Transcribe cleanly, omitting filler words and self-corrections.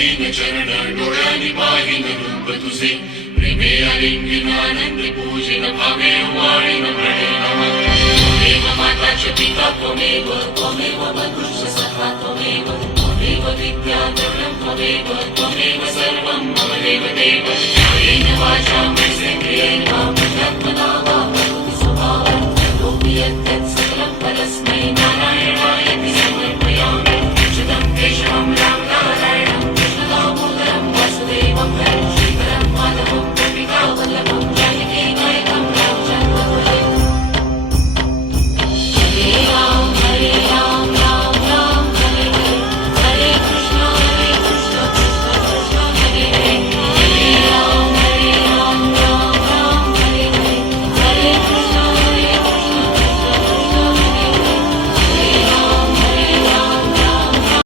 दीन चरण डोळ्यांनी पाहिन रूप तुझे प्रेमे आलिंगन आनंद पूजन भावे वाळीन प्रणे नमः त्वमेव माताच पिता त्वमेव त्वमेव बंधुश्च सखा त्वमेव त्वमेव विद्याधरं त्वमेव त्वमेव सर्वं मम देव देव कायेन वाचा मनसेन्द्रियेण